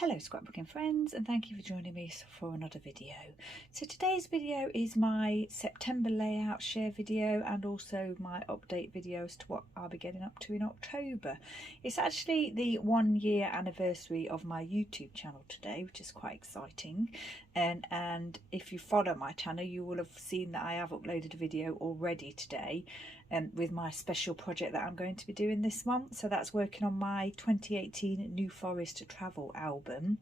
Hello scrapbooking friends, and thank you for joining me for another video. So today's video is my September layout share video and also my update video as to what I'll be getting up to in October. It's actually the 1 year anniversary of my YouTube channel today, which is quite exciting. And if you follow my channel, you will have seen that I have uploaded a video already today with my special project that I'm going to be doing this month. So that's working on my 2018 New Forest Travel album.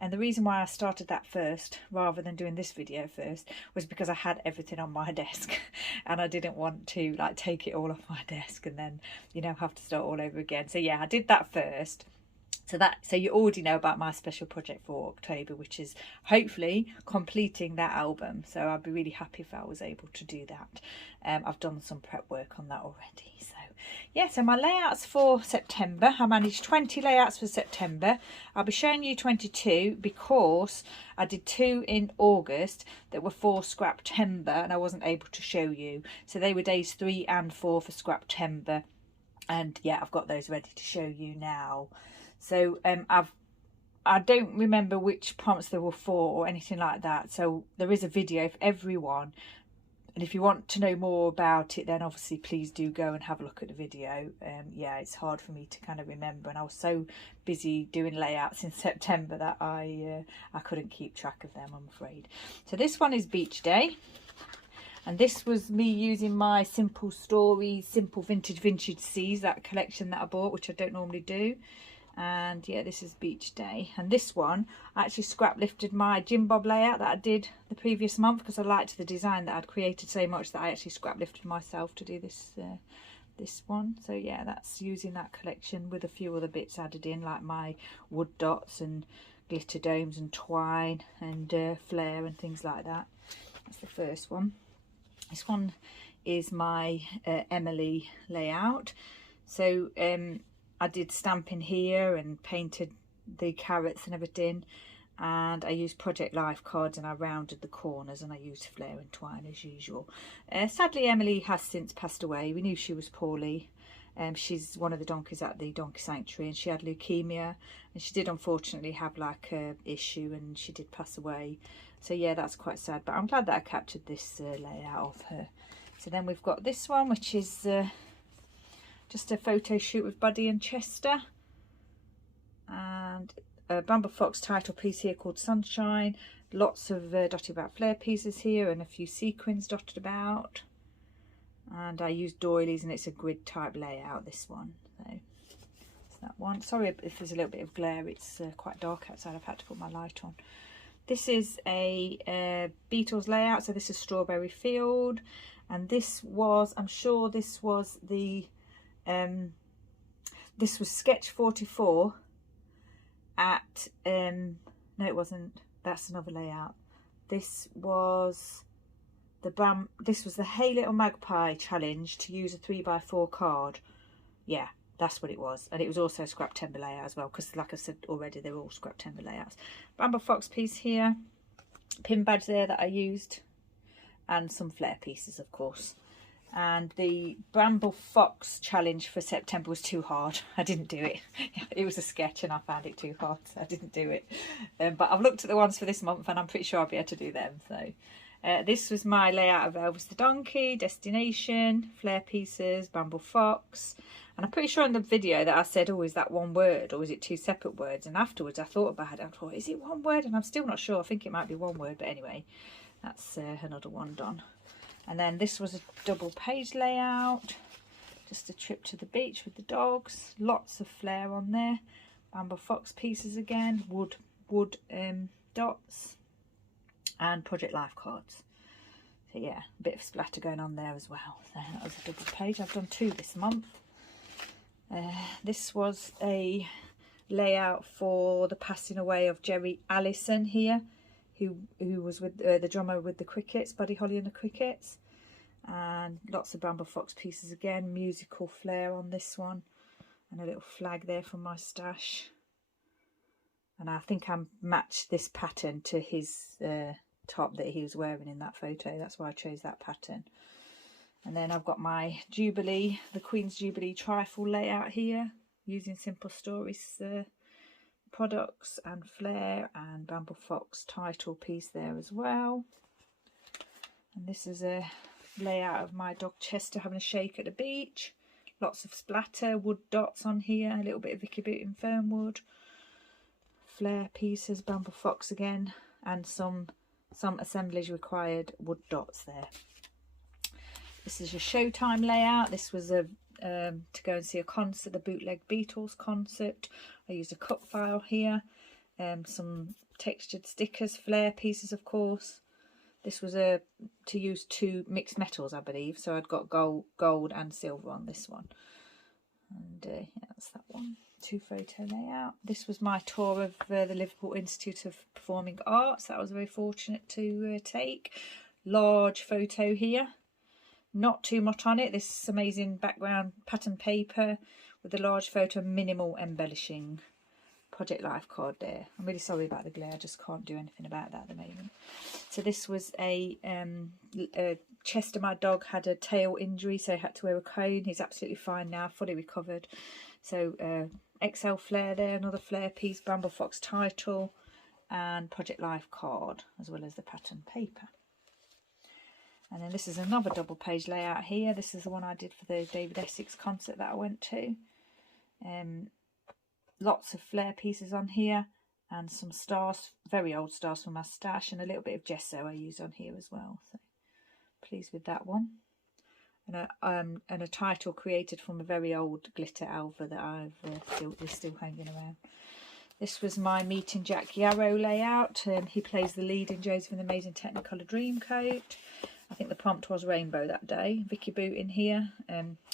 And the reason why I started that first rather than doing this video first was because I had everything on my desk and I didn't want to like take it all off my desk and then, you know, have to start all over again. So yeah, I did that first. So you already know about my special project for October, which is hopefully completing that album. So I'd be really happy if I was able to do that. I've done some prep work on that already. So yeah, so my layouts for September, I managed 20 layouts for September. I'll be showing you 22 because I did 2 in August that were for Scraptember and I wasn't able to show you. So they were days 3 and 4 for Scraptember. And yeah, I've got those ready to show you now. So I don't remember which prompts there were for or anything like that. So there is a video for everyone. And if you want to know more about it, then obviously please do go and have a look at the video. Yeah, it's hard for me to kind of remember. And I was so busy doing layouts in September that I couldn't keep track of them, I'm afraid. So this one is Beach Day. And this was me using my Simple Stories, Simple Vintage Seas, that collection that I bought, which I don't normally do. And yeah, this is Beach Day. And this one, I actually scrap lifted my Jim Bob layout that I did the previous month because I liked the design that I'd created so much that I actually scrap lifted myself to do this this one. So yeah, that's using that collection with a few other bits added in, like my wood dots and glitter domes and twine and Flair and things like that. That's the first one. This one is my Emily layout. So I did stamping here and painted the carrots and everything, and I used Project Life cards and I rounded the corners and I used Flair and twine as usual. Sadly, Emily has since passed away. We knew she was poorly. She's one of the donkeys at the donkey sanctuary and she had leukemia and she did unfortunately have like a issue and she did pass away. So yeah, that's quite sad, but I'm glad that I captured this layout of her. So then we've got this one, which is just a photo shoot with Buddy and Chester, and a Bramble Fox title piece here called Sunshine. Lots of dotted about Flair pieces here and a few sequins dotted about. And I used doilies and it's a grid type layout, this one. So it's that one. Sorry if there's a little bit of glare, it's quite dark outside, I've had to put my light on. This is a Beatles layout, so this is Strawberry Field. And this was, I'm sure this was the this was sketch 44 at no it wasn't, that's another layout. This was the Hey Little Magpie challenge to use a 3x4 card. Yeah, that's what it was. And it was also a Scraptember layout as well, because like I said already, they're all Scraptember layouts. Bramble Fox piece here, pin badge there that I used, and some Flair pieces of course. And the Bramble Fox challenge for September was too hard. I didn't do it. It was a sketch and I found it too hard, so I didn't do it. But I've looked at the ones for this month and I'm pretty sure I'll be able to do them. So this was my layout of Elvis the Donkey, Destination, Flair pieces, Bramble Fox. And I'm pretty sure in the video that I said, oh, is that one word or is it 2 separate words? And afterwards I thought about it. I thought, is it one word? And I'm still not sure. I think it might be one word. But anyway, that's another one done. And then this was a double page layout, just a trip to the beach with the dogs, lots of Flair on there, Bramble Fox pieces again, wood dots, and Project Life cards. So yeah, a bit of splatter going on there as well. So that was a double page. I've done 2 this month. This was a layout for the passing away of Jerry Allison here, who was with the drummer with the Crickets, Buddy Holly and the Crickets. And lots of Bramble Fox pieces again, musical Flair on this one, and a little flag there from my stash. And I think I matched this pattern to his top that he was wearing in that photo. That's why I chose that pattern. And then I've got my Jubilee, the Queen's Jubilee trifle layout here, using Simple Stories products and Flair and Bramble Fox title piece there as well. And this is a layout of my dog Chester having a shake at the beach. Lots of splatter, wood dots on here, a little bit of Vicky Boot and Fernwood. Flair pieces, Bramble Fox again, and some assemblage required wood dots there. This is your Showtime layout. This was a to go and see a concert, the Bootleg Beatles concert. I used a cut file here, some textured stickers, Flair pieces of course. This was to use 2 mixed metals, I believe, so I'd got gold and silver on this one. And yeah, that's that one. 2 photo layout. This was my tour of the Liverpool Institute of Performing Arts. That I was very fortunate to take. Large photo here. Not too much on it. This amazing background pattern paper with a large photo, minimal embellishing. Project Life card there. I'm really sorry about the glare, I just can't do anything about that at the moment. So this was a Chester, my dog, had a tail injury, so he had to wear a cone. He's absolutely fine now, fully recovered. So XL Flair there, another Flair piece, Bramble Fox title and Project Life card, as well as the pattern paper. And then this is another double page layout here. This is the one I did for the David Essex concert that I went to. Lots of Flair pieces on here and some stars, very old stars from my stash, and a little bit of gesso I used on here as well. So pleased with that one. And a title created from a very old glitter alva that is still hanging around. This was my Meeting Jack Yarrow layout. He plays the lead in Joseph and the Amazing Technicolor Dreamcoat. I think the prompt was rainbow that day. Vicky Boot in here.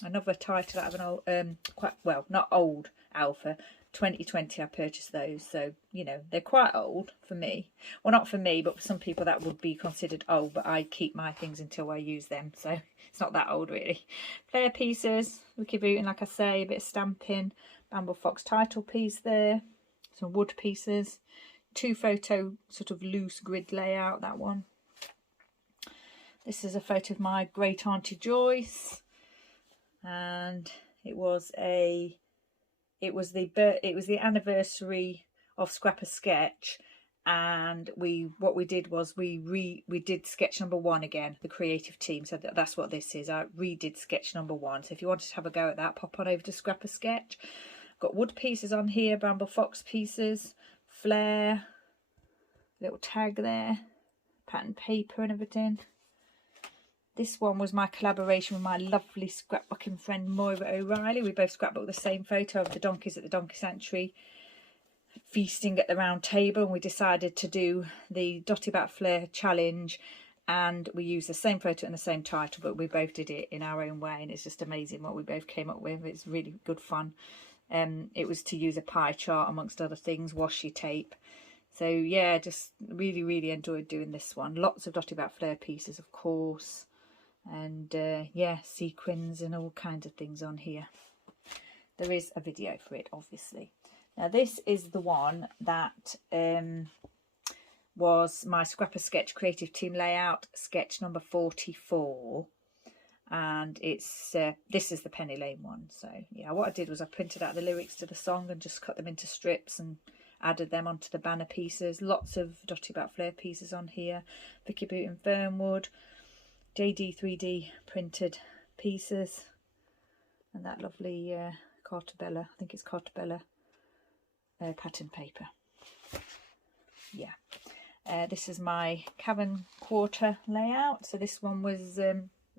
Another title out of an old, not old alpha. 2020 I purchased those, so you know they're quite old for me. Well, not for me, but for some people that would be considered old, but I keep my things until I use them, so it's not that old really. Flair pieces, Vicky Boot, and like I say, a bit of stamping. Bramble Fox title piece there, some wood pieces, 2 photo sort of loose grid layout, that one. This is a photo of my great auntie Joyce, and it was the anniversary of Scrap a Sketch, and what we did was we did sketch number 1 again, the creative team. So that's what this is. I redid sketch number 1. So if you wanted to have a go at that, pop on over to Scrap a Sketch. Got wood pieces on here, Bramble Fox pieces, Flair, little tag there, pattern paper and everything. This one was my collaboration with my lovely scrapbooking friend Moira O'Reilly. We both scrapbooked the same photo of the donkeys at the Donkey Sanctuary feasting at the round table, and we decided to do the Dotty Bat Flair challenge, and we used the same photo and the same title, but we both did it in our own way, and it's just amazing what we both came up with. It's really good fun. It was to use a pie chart amongst other things, washi tape. So yeah, just really enjoyed doing this one. Lots of Dotty Bat Flair pieces, of course. And yeah, sequins and all kinds of things on here. There is a video for it, obviously. Now this is the one that was my Scrap a Sketch creative team layout, sketch number 44, and it's this is the Penny Lane one. So yeah, what I did was I printed out the lyrics to the song and just cut them into strips and added them onto the banner pieces. Lots of Dotty Bat Flair pieces on here, Vicky Boot and Fernwood, JD 3D printed pieces, and that lovely Cartabella, I think it's Cartabella pattern paper. Yeah, this is my Cavern Quarter layout. So this one was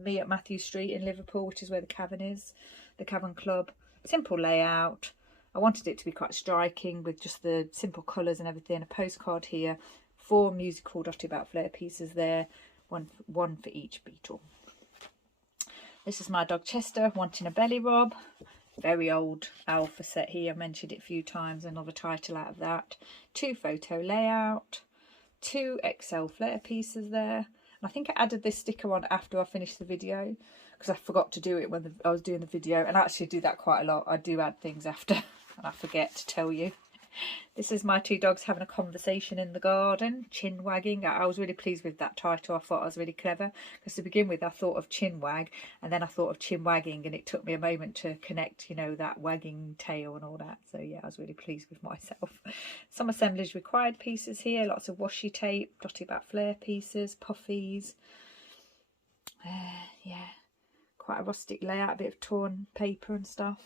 me at Matthew Street in Liverpool, which is where the Cavern is, the Cavern Club. Simple layout. I wanted it to be quite striking with just the simple colours and everything. A postcard here, 4 musical Dotty Bat Flair pieces there. One for each beetle. This is my dog Chester wanting a belly rub. Very old alpha set here. I've mentioned it a few times. Another title out of that. 2 photo layout. 2 XL Flair pieces there. And I think I added this sticker on after I finished the video, because I forgot to do it when I was doing the video. And I actually do that quite a lot. I do add things after and I forget to tell you. This is my two dogs having a conversation in the garden, chin wagging. I was really pleased with that title. I thought I was really clever because to begin with I thought of chin wag and then I thought of chin wagging, and it took me a moment to connect, you know, that wagging tail and all that. So yeah, I was really pleased with myself. Some assemblage required pieces here, lots of washi tape, dotty back Flair pieces, puffies. Yeah, quite a rustic layout, a bit of torn paper and stuff.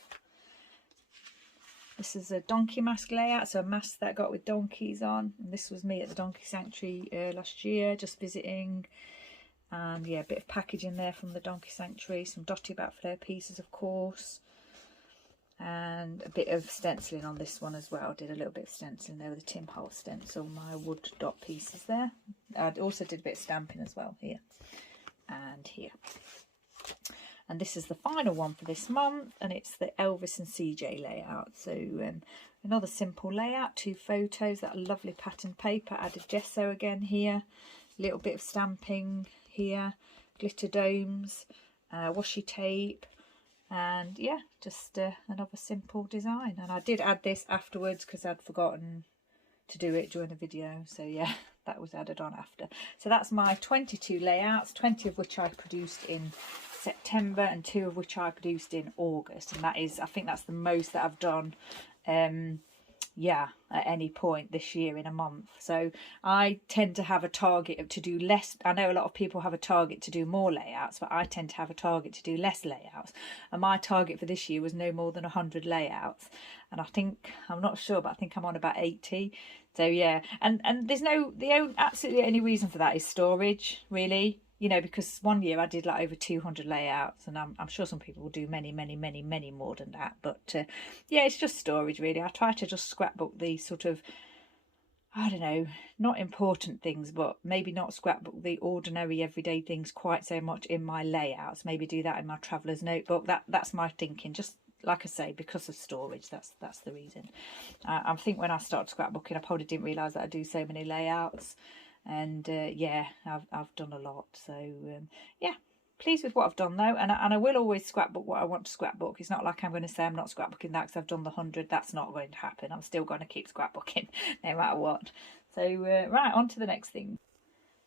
This is a donkey mask layout, so a mask that I got with donkeys on. And this was me at the Donkey Sanctuary last year, just visiting. And yeah, a bit of packaging there from the Donkey Sanctuary. Some dotty back Flair pieces, of course. And a bit of stenciling on this one as well. Did a little bit of stenciling there with a Tim Hole stencil, my wood dot pieces there. I also did a bit of stamping as well here and here. And this is the final one for this month, and it's the Elvis and CJ layout. So another simple layout, 2 photos, that lovely pattern paper, added gesso again here, a little bit of stamping here, glitter domes, washi tape, and yeah, just another simple design. And I did add this afterwards because I'd forgotten to do it during the video, so yeah, that was added on after. So that's my 22 layouts, 20 of which I produced in September and 2 of which I produced in August, and that is, I think that's the most that I've done yeah, at any point this year in a month. So I tend to have a target to do less. I know a lot of people have a target to do more layouts, but I tend to have a target to do less layouts, and my target for this year was no more than 100 layouts, and I think, I'm not sure, but I think I'm on about 80. So yeah, and there's absolutely only reason for that is storage, really. You know, because one year I did like over 200 layouts, and I'm sure some people will do many more than that. But yeah, it's just storage, really. I try to just scrapbook the sort of, I don't know, not important things, but maybe not scrapbook the ordinary everyday things quite so much in my layouts. Maybe do that in my traveller's notebook. That's my thinking. Just like I say, because of storage, that's the reason. I think when I started scrapbooking, I probably didn't realise that I do so many layouts. And yeah, I've done a lot. So yeah, pleased with what I've done though, and I will always scrapbook what I want to scrapbook. It's not like I'm going to say I'm not scrapbooking that because I've done the 100. That's not going to happen. I'm still going to keep scrapbooking no matter what. So right, on to the next thing.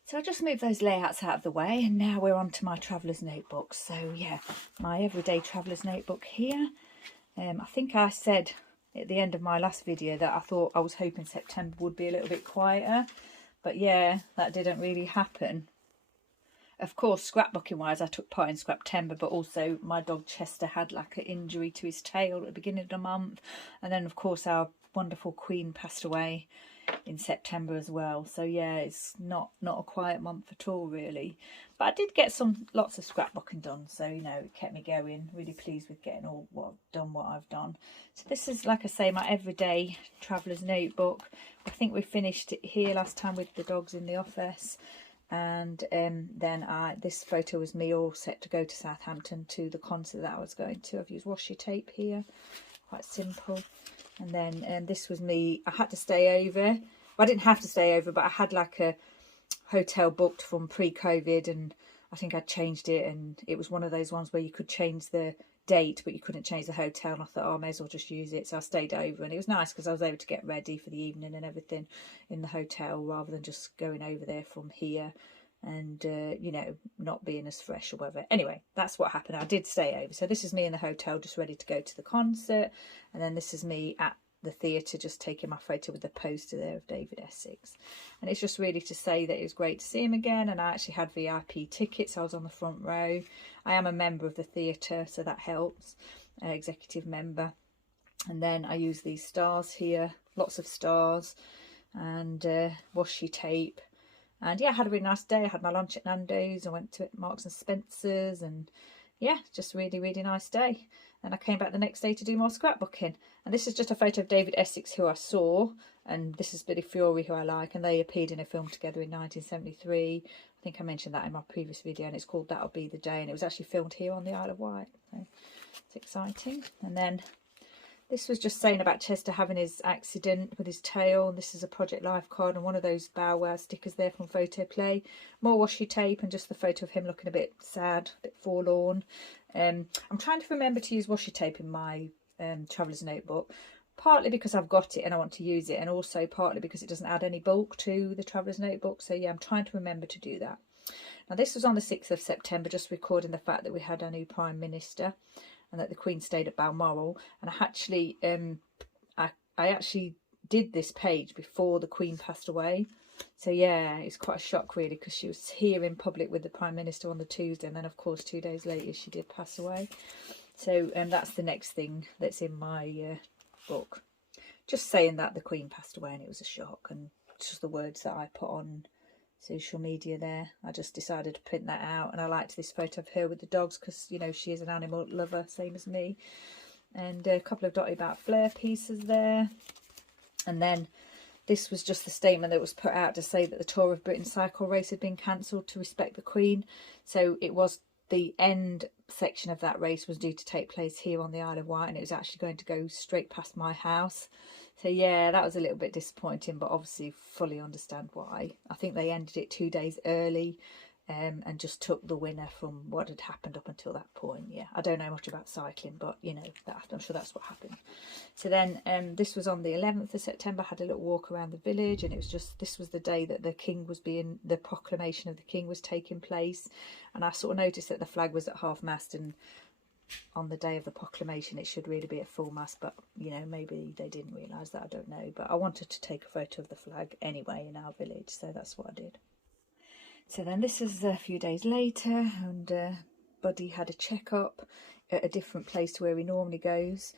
So I just moved those layouts out of the way, and now we're on to my traveller's notebook. So yeah, my everyday traveller's notebook here. I think I said at the end of my last video that I was hoping September would be a little bit quieter. But yeah, that didn't really happen. Of course, scrapbooking wise, I took part in Scraptember, but also my dog Chester had like an injury to his tail at the beginning of the month. And then of course our wonderful Queen passed away in September as well. So yeah, it's not a quiet month at all really. But I did get lots of scrapbooking done, so you know, it kept me going. Really pleased with getting what I've done. So this is, like I say, my everyday traveller's notebook. I think we finished it here last time with the dogs in the office, and then this photo was me all set to go to Southampton to the concert that I was going to. I've used washi tape here, quite simple. And then this was me. I had to stay over. Well, I didn't have to stay over, but I had like a hotel booked from pre-COVID, and I think I'd changed it, and it was one of those ones where you could change the date but you couldn't change the hotel, and I thought, oh, I may as well just use it. So I stayed over, and it was nice because I was able to get ready for the evening and everything in the hotel rather than just going over there from here and you know, not being as fresh or whatever. Anyway, that's what happened. I did stay over. So this is me in the hotel just ready to go to the concert, and then this is me at the theatre just taking my photo with the poster there of David Essex. And it's just really to say that it was great to see him again, and I actually had VIP tickets. I was on the front row. I am a member of the theatre, so that helps, executive member. And then I use these stars here, lots of stars, and washi tape. And yeah, I had a really nice day. I had my lunch at Nando's. I went to Marks and Spencer's, and yeah, just really nice day. And I came back the next day to do more scrapbooking. And this is just a photo of David Essex, who I saw, and this is Billy Fiore, who I like, and they appeared in a film together in 1973. I think I mentioned that in my previous video, and it's called That'll Be the Day, and it was actually filmed here on the Isle of Wight. So it's exciting. And then this was just saying about Chester having his accident with his tail. And this is a Project Life card and one of those Bow Wow stickers there from Photoplay. More washi tape and just the photo of him looking a bit sad, a bit forlorn. I'm trying to remember to use washi tape in my traveller's notebook, partly because I've got it and I want to use it, and also partly because it doesn't add any bulk to the Traveller's Notebook. So yeah, I'm trying to remember to do that. Now this was on the 6th of September, just recording the fact that we had our new Prime Minister and that the Queen stayed at Balmoral. And I actually, I actually did this page before the Queen passed away. So yeah, it's quite a shock really, because she was here in public with the Prime Minister on the Tuesday, and then of course 2 days later she did pass away. So that's the next thing that's in my book. Just saying that the Queen passed away and it was a shock, and just the words that I put on social media there. I just decided to print that out, and I liked this photo of her with the dogs because, you know, she is an animal lover, same as me. And a couple of Dotty About Flair pieces there. And then this was just the statement that was put out to say that the Tour of Britain cycle race had been cancelled to respect the Queen. So it was, the end section of that race was due to take place here on the Isle of Wight, and it was actually going to go straight past my house. So yeah, that was a little bit disappointing, but obviously fully understand why. I think they ended it 2 days early, and just took the winner from what had happened up until that point. Yeah, I don't know much about cycling, but you know, that I'm sure that's what happened. So then this was on the 11th of September. I had a little walk around the village, and it was just, this was the day that the King was being, the proclamation of the King was taking place, and I sort of noticed that the flag was at half mast, and on the day of the proclamation it should really be at full mast, but you know, maybe they didn't realise that, I don't know. But I wanted to take a photo of the flag anyway in our village, so that's what I did. So then this is a few days later, and Buddy had a checkup at a different place to where he normally goes.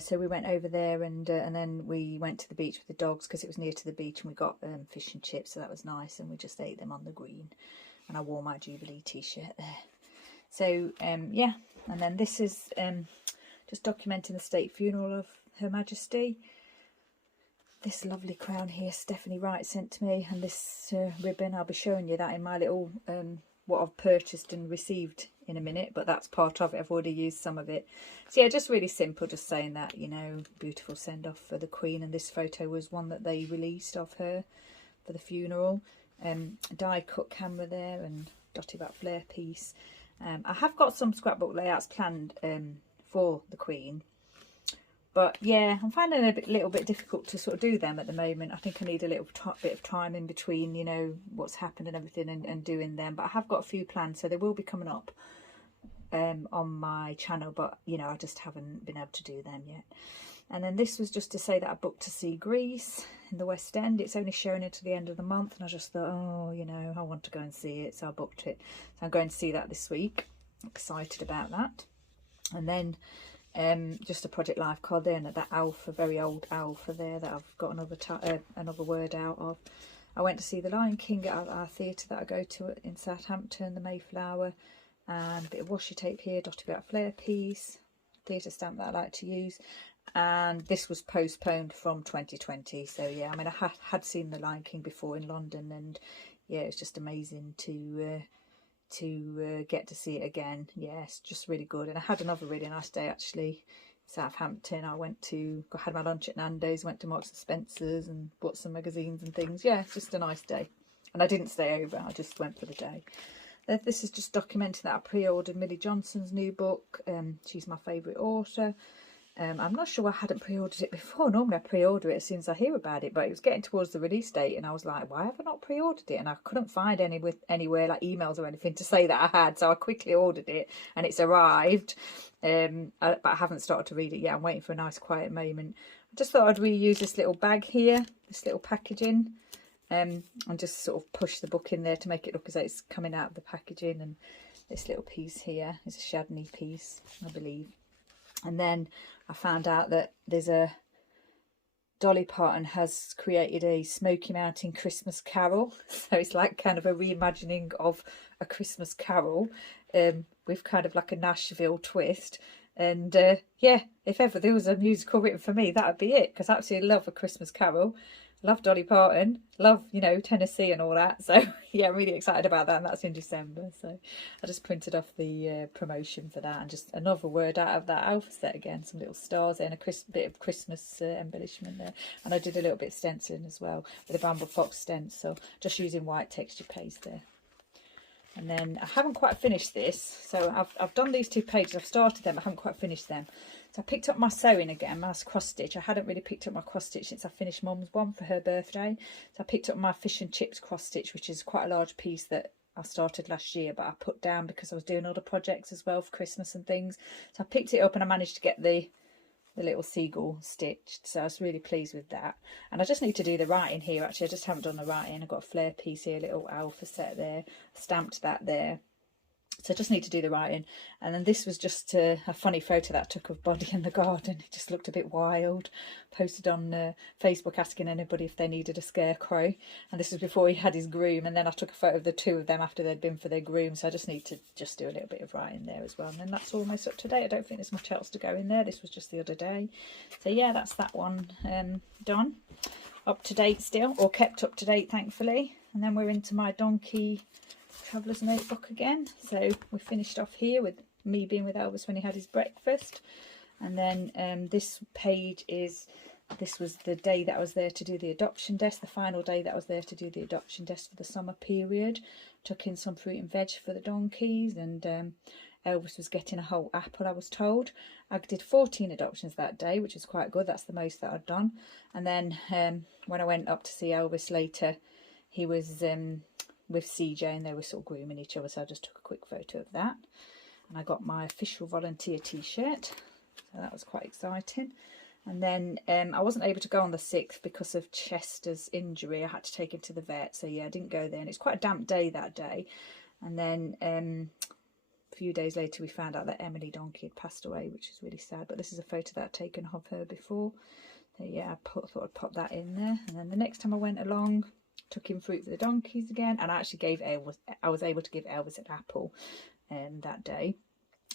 So we went over there, and then we went to the beach with the dogs because it was near to the beach, and we got fish and chips, so that was nice, and we just ate them on the green. And I wore my Jubilee t-shirt there. So yeah, and then this is just documenting the state funeral of Her Majesty. This lovely crown here, Stephanie Wright sent to me, and this ribbon, I'll be showing you that in my little, what I've purchased and received in a minute, but that's part of it, I've already used some of it. So yeah, just really simple, just saying that, you know, beautiful send-off for the Queen, and this photo was one that they released of her for the funeral. Die cut camera there, and Dotty About Flair piece. I have got some scrapbook layouts planned for the Queen, but yeah, I'm finding it a little bit difficult to sort of do them at the moment. I think I need a little bit of time in between, you know, what's happened and everything, and doing them. But I have got a few planned, so they will be coming up on my channel, but you know, I just haven't been able to do them yet. And then this was just to say that I booked to see Grease in the West End. It's only showing until the end of the month, and I just thought, oh, you know, I want to go and see it, so I booked it. So I'm going to see that this week. Excited about that. And then just a Project Life card there, and that Alpha, very old Alpha there that I've got another word out of. I went to see The Lion King at our theatre that I go to in Southampton, the Mayflower, and a bit of washi tape here, Dotty About Flair piece, theatre stamp that I like to use. And this was postponed from 2020, so yeah, I mean, I had seen The Lion King before in London, and yeah, it's just amazing to get to see it again. Yeah, it's just really good. And I had another really nice day actually, Southampton. I had my lunch at Nando's, went to Marks and Spencer's and bought some magazines and things. Yeah, just a nice day. And I didn't stay over, I just went for the day. This is just documenting that I pre-ordered Millie Johnson's new book. She's my favourite author. I'm not sure I hadn't pre-ordered it before. Normally I pre-order it as soon as I hear about it, but it was getting towards the release date, and I was like, why have I not pre-ordered it? And I couldn't find anywhere like emails or anything to say that I had, so I quickly ordered it, and it's arrived. But I haven't started to read it yet. I'm waiting for a nice quiet moment. I just thought I'd reuse this little bag here, this little packaging, and just sort of push the book in there to make it look as though it's coming out of the packaging. And this little piece here is a Chardonnay piece, I believe. And then I found out that there's Dolly Parton has created a Smoky Mountain Christmas Carol. So it's like kind of a reimagining of A Christmas Carol, with kind of like a Nashville twist. And yeah, if ever there was a musical written for me, that would be it, because I absolutely love A Christmas Carol. Love Dolly Parton, love, you know, Tennessee and all that. So yeah, I'm really excited about that, and that's in December. So I just printed off the promotion for that, and just another word out of that alpha set again, some little stars there, and a bit of Christmas embellishment there. And I did a little bit of stenciling as well with a Bramble Fox stencil, just using white texture paste there. And then I haven't quite finished this, so I've done these 2 pages. I've started them, I haven't quite finished them. So I picked up my sewing again, my cross stitch. I hadn't really picked up my cross stitch since I finished Mum's one for her birthday. So I picked up my fish and chips cross stitch, which is quite a large piece that I started last year, but I put down because I was doing other projects as well for Christmas and things. So I picked it up and I managed to get the little seagull stitched, so I was really pleased with that. And I just need to do the writing here. Actually, I just haven't done the writing. I've got a Flair piece here, little alpha set there, stamped that there, so I just need to do the writing. And then this was just a funny photo that I took of Buddy in the garden. It just looked a bit wild. Posted on Facebook asking anybody if they needed a scarecrow, and this was before he had his groom. And then I took a photo of the 2 of them after they'd been for their groom, so I just need to just do a little bit of writing there as well. And then that's almost up to date. I don't think there's much else to go in there. This was just the other day. So yeah, that's that one done. Up to date still, or kept up to date thankfully. And then we're into my donkey traveller's notebook again. So we finished off here with me being with Elvis when he had his breakfast. And then this page is, this was the day that I was there to do the adoption desk, the final day that I was there to do the adoption desk for the summer period. Took in some fruit and veg for the donkeys, and Elvis was getting a whole apple, I was told. I did 14 adoptions that day, which was quite good. That's the most that I'd done. And then when I went up to see Elvis later, he was with CJ and they were sort of grooming each other, so I just took a quick photo of that. And I got my official volunteer t-shirt, so that was quite exciting. And then I wasn't able to go on the 6th because of Chester's injury. I had to take him to the vet, so yeah, I didn't go there. And it's quite a damp day that day. And then a few days later we found out that Emily Donkey had passed away, which is really sad. But this is a photo that I'd taken of her before, so yeah, I thought I'd pop that in there. And then the next time I went along, took in fruit for the donkeys again, and I actually I was able to give Elvis an apple that day.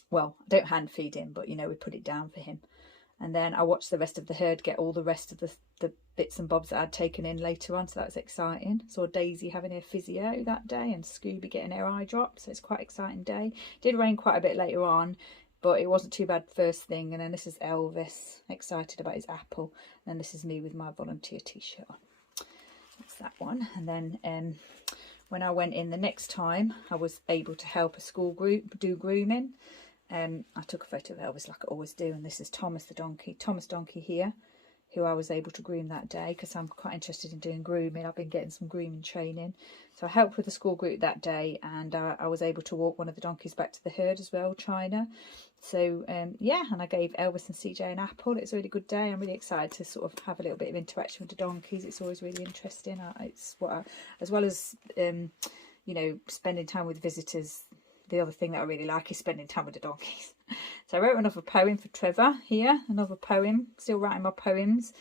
Well, I don't hand feed him, but you know, we put it down for him. And then I watched the rest of the herd get all the rest of the bits and bobs that I'd taken in later on, so that was exciting. Saw Daisy having her physio that day and Scooby getting her eye drops, so it's quite an exciting day. It did rain quite a bit later on, but it wasn't too bad first thing. And then this is Elvis excited about his apple, and this is me with my volunteer t-shirt on. That's that one. And then when I went in the next time, I was able to help a school group do grooming. I took a photo of Elvis like I always do, and this is Thomas Donkey here, who I was able to groom that day because I'm quite interested in doing grooming. I've been getting some grooming training, so I helped with the school group that day, and I was able to walk one of the donkeys back to the herd as well, China. So yeah, and I gave Elvis and CJ an apple. It's a really good day. I'm really excited to sort of have a little bit of interaction with the donkeys. It's always really interesting. It's what as well as you know, spending time with visitors, the other thing that I really like is spending time with the donkeys. So I wrote another poem for Trevor here, another poem, still writing my poems.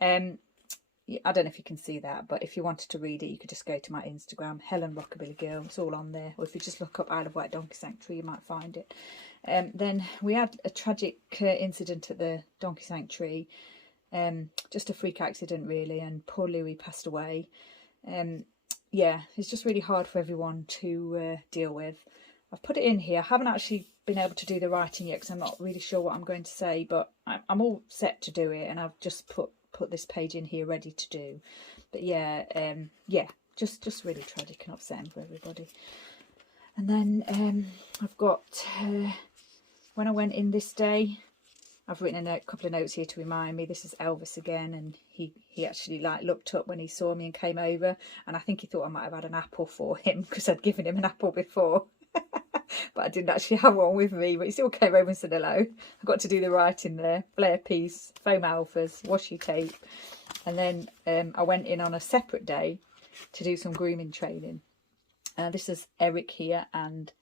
I don't know if you can see that, but if you wanted to read it, you could just go to my Instagram, Helen Rockabilly Girl. It's all on there. Or if you just look up Isle of Wight Donkey Sanctuary, you might find it. Then we had a tragic incident at the Donkey Sanctuary. Just a freak accident, really, and poor Louis passed away. Yeah, it's just really hard for everyone to deal with. I've put it in here. I haven't actually been able to do the writing yet because I'm not really sure what I'm going to say, but I'm all set to do it, and I've just put this page in here ready to do. But yeah, yeah, just really tragic and upsetting for everybody. And then I've got when I went in this day, I've written a couple of notes here to remind me. This is Elvis again, and he actually like looked up when he saw me and came over, and I think he thought I might have had an apple for him because I'd given him an apple before. But I didn't actually have one with me, but he still came over and said hello. I got to do the writing there, Flair piece, foam alphas, washi tape. And then I went in on a separate day to do some grooming training. This is Eric here and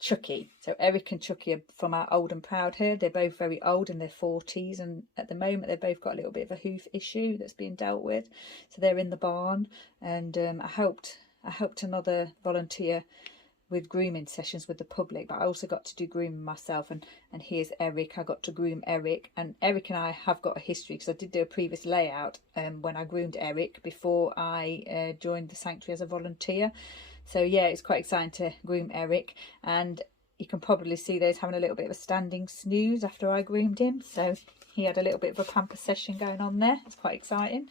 Chucky. So Eric and Chucky are from our Old and Proud herd. They're both very old, in their 40s, and at the moment they've both got a little bit of a hoof issue that's being dealt with. So they're in the barn, and I helped another volunteer with grooming sessions with the public, but I also got to do grooming myself. And here's Eric. I got to groom Eric, and Eric and I have got a history because I did do a previous layout when I groomed Eric before I joined the sanctuary as a volunteer. So yeah, it's quite exciting to groom Eric, and you can probably see that he's having a little bit of a standing snooze after I groomed him. So he had a little bit of a pamper session going on there. It's quite exciting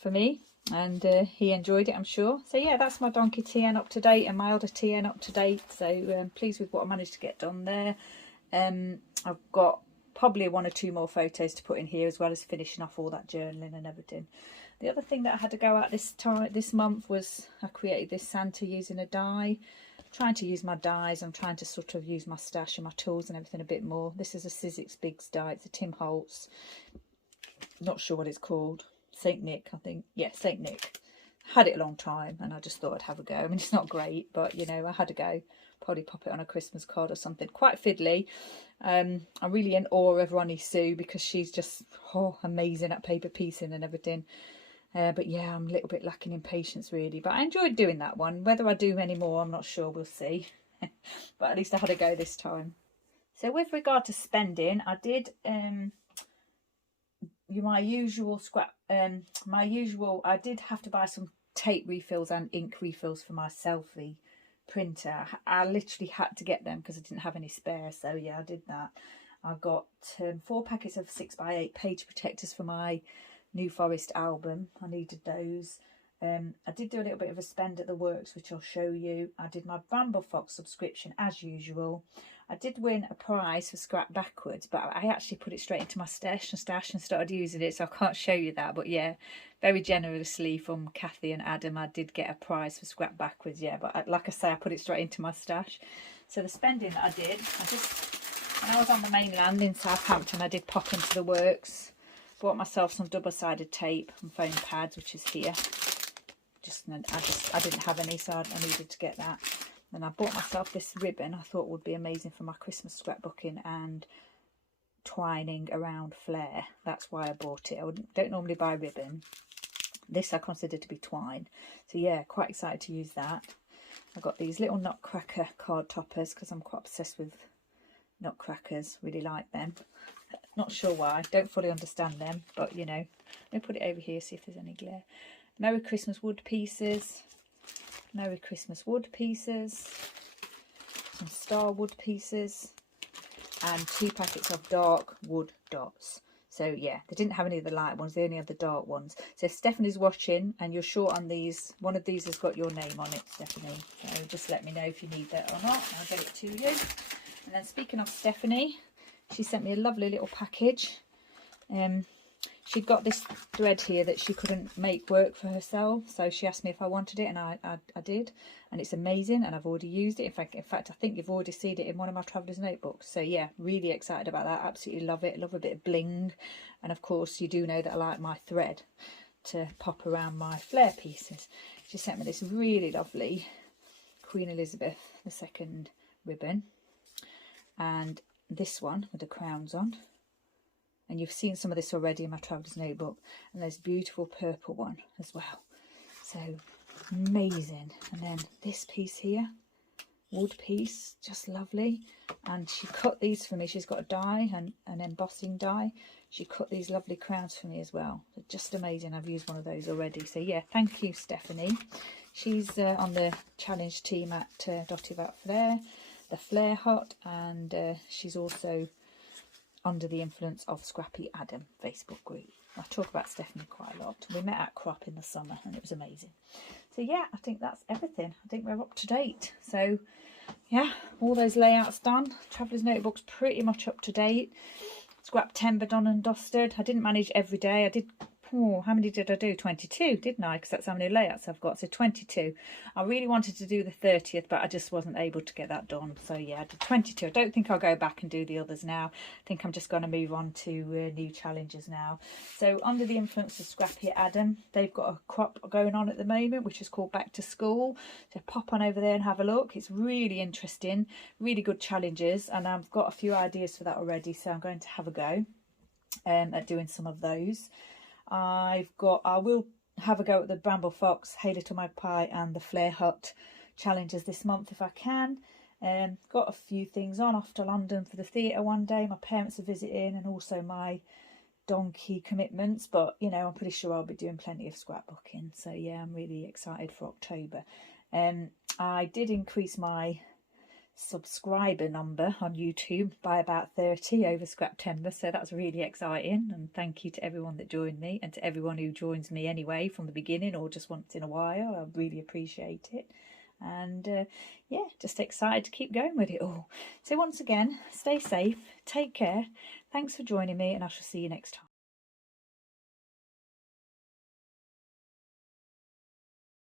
for me. and he enjoyed it, I'm sure. So yeah, that's my donkey TN up to date and my other TN up to date. So pleased with what I managed to get done there. I've got probably 1 or 2 more photos to put in here, as well as finishing off all that journaling and everything. The other thing that I had to go out this month was I created this Santa using a die. I'm trying to use my dies. I'm trying to sort of use my stash and my tools and everything a bit more. This is a Sizzix Bigs die. It's a Tim Holtz. Not sure what it's called. St. Nick, I think. Yeah, St. Nick. Had it a long time and I just thought I'd have a go. I mean, it's not great, but you know, I had a go. Probably pop it on a Christmas card or something. Quite fiddly. I'm really in awe of Ronnie Sue because she's just amazing at paper piecing and everything. But yeah, I'm a little bit lacking in patience really. But I enjoyed doing that one. Whether I do any more, I'm not sure. We'll see. But at least I had a go this time. So with regard to spending, I did my usual scrap. I did have to buy some tape refills and ink refills for my selfie printer. I literally had to get them because I didn't have any spare. So yeah, I did that. I got 4 packets of 6x8 page protectors for my New Forest album. I needed those. I did do a little bit of a spend at the works, which I'll show you. I did my Bramble Fox subscription as usual. I did win a prize for Scrap Backwards, but I actually put it straight into my stash and started using it, so I can't show you that. But yeah, very generously from Kathy and Adam, I did get a prize for Scrap Backwards, yeah. But like I say, I put it straight into my stash. So the spending that I did, when I was on the mainland in Southampton, I did pop into the works. Bought myself some double-sided tape and foam pads, which is here. I didn't have any, so I needed to get that. And I bought myself this ribbon I thought would be amazing for my Christmas scrapbooking and twining around Flair. That's why I bought it. I don't normally buy ribbon. This I consider to be twine. So yeah, quite excited to use that. I got these little nutcracker card toppers because I'm quite obsessed with nutcrackers. Really like them. Not sure why. Don't fully understand them, but you know. Let me put it over here, see if there's any glare. Merry Christmas wood pieces. Merry Christmas wood pieces, some star wood pieces, and 2 packets of dark wood dots. So yeah, they didn't have any of the light ones, they only had the dark ones. So if Stephanie's watching and you're short on these, one of these has got your name on it, Stephanie. So just let me know if you need that or not, and I'll get it to you. And then speaking of Stephanie, she sent me a lovely little package. She'd got this thread here that she couldn't make work for herself, so she asked me if I wanted it, and I did, and it's amazing, and I've already used it. In fact, I think you've already seen it in one of my traveller's notebooks. So yeah, really excited about that. Absolutely love it. Love a bit of bling, and of course you do know that I like my thread to pop around my Flair pieces. She sent me this really lovely Queen Elizabeth II ribbon, and this one with the crowns on. And you've seen some of this already in my traveller's notebook. And there's a beautiful purple one as well. So amazing. And then this piece here, wood piece, just lovely. And she cut these for me. She's got a die, an embossing die. She cut these lovely crowns for me as well. They're just amazing. I've used one of those already. So yeah, thank you, Stephanie. She's on the challenge team at Dotty About Flair, the Flair Hut. And she's also under the influence of Scrappy Adam Facebook group. I talk about Stephanie quite a lot. We met at Crop in the summer and it was amazing. So yeah, I think that's everything. I think we're up to date. So yeah, all those layouts done. Traveller's notebook's pretty much up to date. Scrap timber done and dusted. I didn't manage every day. I did, how many did I do? 22, didn't I? Because that's how many layouts I've got. So 22. I really wanted to do the 30th, but I just wasn't able to get that done. So yeah, I did 22. I don't think I'll go back and do the others now. I think I'm just going to move on to new challenges now. So under the influence of Scrappy Adam, they've got a crop going on at the moment, which is called Back to School. So pop on over there and have a look. It's really interesting, really good challenges, and I've got a few ideas for that already. So I'm going to have a go at doing some of those. I will have a go at the Bramble Fox, Hey Little Magpie and the Flair Hut challenges this month if I can. Got a few things on, off to London for the theatre one day. My parents are visiting, and also my donkey commitments, but you know, I'm pretty sure I'll be doing plenty of scrapbooking. So yeah, I'm really excited for October. I did increase my subscriber number on YouTube by about 30 over September, so that's really exciting, and thank you to everyone that joined me and to everyone who joins me anyway from the beginning or just once in a while. I really appreciate it, and yeah, just excited to keep going with it all. So once again, stay safe, take care, thanks for joining me, and I shall see you next time.